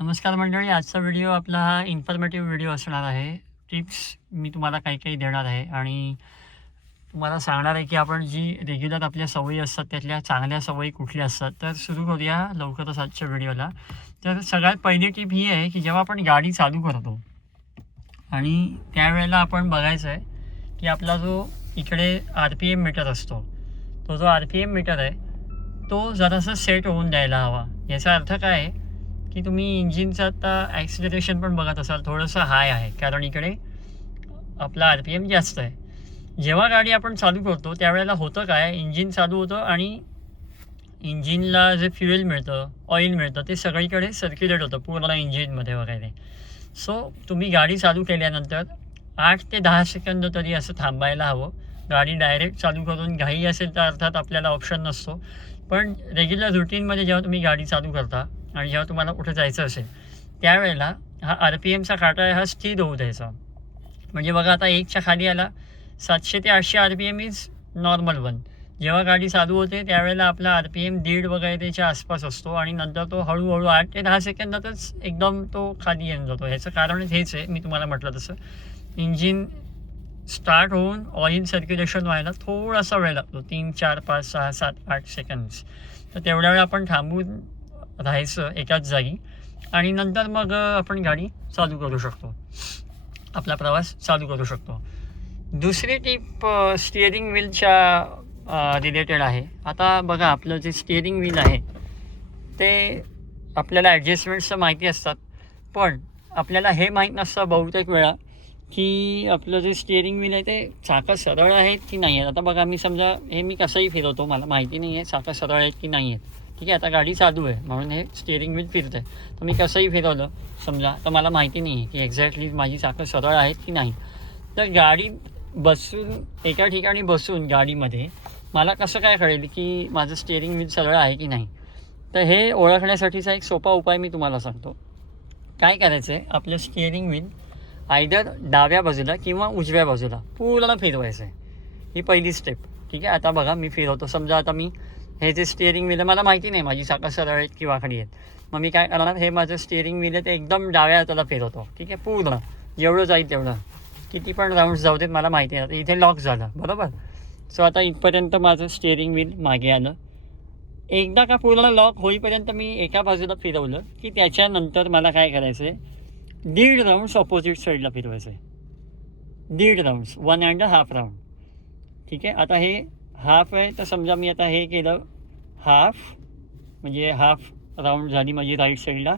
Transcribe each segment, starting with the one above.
नमस्कार मंडळी. आजचा व्हिडिओ आपला हा इन्फॉर्मेटिव्ह व्हिडिओ असणार आहे. टिप्स मी तुम्हाला काही देणार आहे आणि तुम्हाला सांगणार आहे की आपण जी रेग्युलर आपल्या सवयी असतात त्यातल्या चांगल्या सवयी कुठल्या असतात. तर सुरू करूया लवकरच आजच्या व्हिडिओला. तर सगळ्यात पहिली टिप ही आहे की जेव्हा आपण गाडी चालू करतो आणि त्यावेळेला आपण बघायचं आहे की आपला जो इकडे RPM मीटर असतो, तो जो RPM मीटर आहे तो जरासा सेट होऊन द्यायला हवा. याचा अर्थ काय आहे की तुम्ही इंजिनचं आता ॲक्सिलरेशन पण बघत असाल, थोडंसं हाय आहे कारण इकडे आपला RPM जास्त आहे. जेव्हा गाडी आपण चालू करतो त्यावेळेला होतं काय, इंजिन चालू होतं आणि इंजिनला जे फ्युएल मिळतं, ऑइल मिळतं, ते सगळीकडे सर्क्युलेट होतं पूर्ण इंजिनमध्ये वगैरे. सो तुम्ही गाडी चालू केल्यानंतर 8 ते 10 सेकंद तरी असं थांबायला हवं. गाडी डायरेक्ट चालू करून घाई असेल तर अर्थात आपल्याला ऑप्शन नसतो, पण रेग्युलर रुटीनमध्ये जेव्हा तुम्ही गाडी चालू करता आणि जेव्हा तुम्हाला कुठे जायचं असेल त्यावेळेला हा RPMचा काटा आहे हा स्थिर होऊ द्यायचा. म्हणजे बघा आता 1च्या खाली आला, 700 ते 800 RPM इज नॉर्मल वन. जेव्हा गाडी चालू होते त्यावेळेला आपला RPM 1.5 वगैरेच्या आसपास असतो आणि नंतर तो हळूहळू 8 ते 10 सेकंदातच एकदम तो खाली येऊन जातो. ह्याचं कारण हेच आहे, मी तुम्हाला म्हटलं तसं इंजिन स्टार्ट होऊन ऑइल सर्क्युलेशन व्हायला थोडासा वेळ लागतो, 3, 4, 5, 6, 7, 8 सेकंड्स. तर तेवढ्या वेळ आपण थांबून राहायचं एकाच जागी आणि नंतर मग आपण गाडी चालू करू शकतो, आपला प्रवास चालू करू शकतो. दुसरी टीप स्टिअरिंग व्हीलच्या रिलेटेड आहे. आता बघा आपलं जे स्टिअरिंग व्हील आहे ते आपल्याला ॲडजस्टमेंट्स माहिती असतात, पण आपल्याला हे माहीत नसतं बहुतेक वेळा की आपलं जे स्टिअरिंग व्हील आहे ते चाकं सरळ आहेत की नाही आहेत. आता बघा मी समजा हे मी कसंही फिरवतो, मला माहिती नाही आहे चाकं सरळ आहेत की नाही आहेत. ठीक आहे, आता गाडी चालू आहे म्हणून हे स्टिअरिंग व्हील फिरतं आहे, तर मी कसंही फिरवलं समजा तर मला माहिती नाही आहे की एक्झॅक्टली माझी चाकं सरळ आहेत की नाही. तर गाडी बसून एका ठिकाणी बसून गाडीमध्ये मला कसं काय कळेल की माझं स्टिअरिंग व्हील सरळ आहे की नाही. तर हे ओळखण्यासाठीचा एक सोपा उपाय मी तुम्हाला सांगतो. काय करायचं आहे, आपलं स्टिअरिंग व्हील आयदर डाव्या बाजूला किंवा उजव्या बाजूला पूर्ण फिरवायचं आहे. ही पहिली स्टेप. ठीक आहे, आता बघा मी फिरवतो. समजा आता मी हे जे स्टिअरिंग व्हील आहे मला माहिती नाही माझी चाकं सरळ आहेत की वाकडी आहेत, मग मी काय करणार, हे माझं स्टिअरिंग व्हील आहे ते एकदम डाव्या हाताला फिरवतो. ठीक आहे, पूर्ण जेवढं जाईल तेवढं, किती पण राऊंड्स जाऊ देत मला माहिती नाही. इथे लॉक झालं बरोबर. सो आता इथपर्यंत माझं स्टिअरिंग व्हील मागे आलं. एकदा का पूर्ण लॉक होईपर्यंत मी एका बाजूला फिरवलं की त्याच्यानंतर मला काय करायचं आहे, 1.5 राऊंड्स ऑपोजिट साईडला फिरवायचं आहे. 1.5 राऊंड्स, 1.5 राऊंड. ठीक आहे, आता हे हाफ आहे तर समजा मी आता हे केलं हाफ, म्हणजे हाफ राऊंड झाली माझी राईट साईडला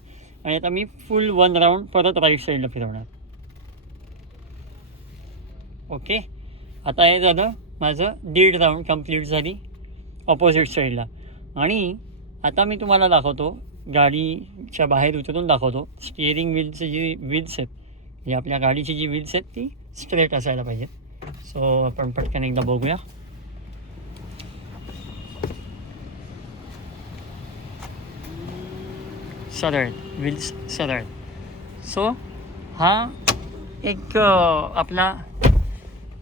आणि आता मी फुल 1 राऊंड परत राईट साईडला फिरवणार. ओके, आता हे झालं माझं 1.5 राऊंड कंप्लीट झाली ऑपोजिट साईडला. आणि आता मी तुम्हाला दाखवतो, गाडीच्या बाहेर उतरून दाखवतो, स्टिअरिंग व्हीलची जी व्हील्स आहेत, म्हणजे आपल्या गाडीची जी व्हील्स आहेत ती स्ट्रेट असायला पाहिजेत. सो आपण पटकन एकदा बघूया. सरळ व्हील्स सरळ. सो हा एक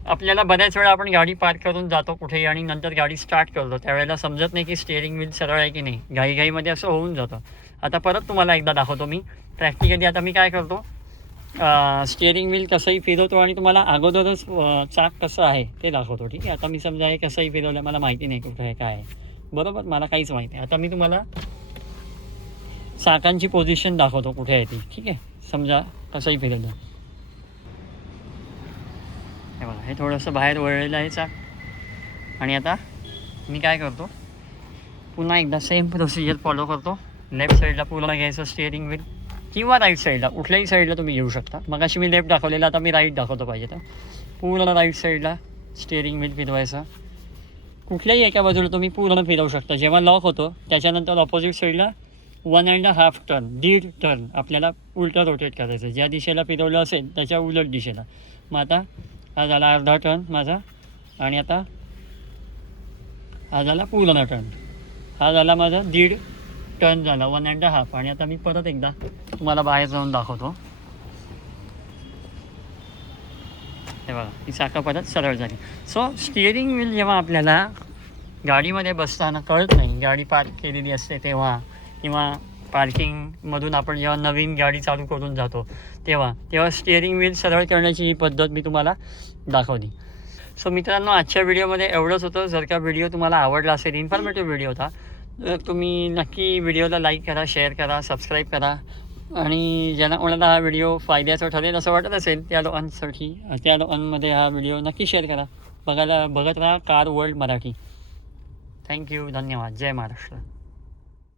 आपल्याला बऱ्याच वेळा आपण गाडी पार्क करून जातो कुठेही आणि नंतर गाडी स्टार्ट करतो, त्यावेळेला समजत नाही की स्टिअरिंग व्हील सरळ आहे की नाही, घाईघाईमध्ये असं होऊन जातं. आता परत तुम्हाला एकदा दाखवतो मी प्रॅक्टिकली. आता मी काय करतो, स्टिअरिंग व्हील कसंही फिरवतो आणि तुम्हाला अगोदरच चाक कसं आहे ते दाखवतो. ठीक आहे, आता मी समजा हे कसंही फिरवलं, मला माहिती नाही कुठं आहे काय आहे बरोबर, मला काहीच माहिती नाही. आता मी तुम्हाला चाकांची पोझिशन दाखवतो कुठे आहे ती. ठीक आहे, समजा कसंही फिरवलं, हे बघा हे थोडंसं बाहेर वळलेलं आहे चाक. आणि आता मी काय करतो, पुन्हा एकदा सेम प्रोसिजर फॉलो करतो. लेफ्ट साईडला पूर्ण घ्यायचं स्टिअरिंग व्हील किंवा राईट साईडला, कुठल्याही साईडला तुम्ही घेऊ शकता. मग अशी मी लेफ्ट दाखवलेलं, आता मी राईट दाखवतो पाहिजे तर. पूर्ण राईट साईडला स्टिअरिंग व्हील फिरवायचं. कुठल्याही एका बाजूला तुम्ही पूर्ण फिरवू शकता. जेव्हा लॉक होतो त्याच्यानंतर ऑपोजिट साईडला 1.5 टर्न, 1.5 टर्न आपल्याला उलटं रोटेट करायचं, ज्या दिशेला फिरवलं असेल त्याच्या उलट दिशेला. मग आता हा झाला अर्धा टर्न माझा आणि आता हा झाला पूर्ण टर्न, हा झाला माझा 1.5 टर्न झाला, 1.5. आणि आता मी परत एकदा तुम्हाला बाहेर जाऊन दाखवतो. हे बघा ही चाकं परत सरळ झाली. सो स्टिअरिंग व्हील जेव्हा आपल्याला गाडीमध्ये बसताना कळत नाही, गाडी पार्क केलेली असते तेव्हा, किंवा पार्किंगमधून आपण जेव्हा नवीन गाडी चालू करून जातो तेव्हा स्टिअरिंग व्हील सरळ करण्याची ही पद्धत मी तुम्हाला दाखवली. सो मित्रांनो, आजच्या व्हिडिओमध्ये एवढंच होतं. जर का व्हिडिओ तुम्हाला आवडला असेल, इन्फॉर्मेटिव्ह व्हिडिओ होता, तर तुम्ही नक्की व्हिडिओला लाईक करा, शेअर करा, सबस्क्राईब करा. आणि ज्यांना कोणाला हा व्हिडिओ फायद्याचा ठरेल असं वाटत असेल त्या लोकांमध्ये हा व्हिडिओ नक्की शेअर करा. बघत राहा कार वर्ल्ड मराठी. थँक्यू, धन्यवाद. जय महाराष्ट्र.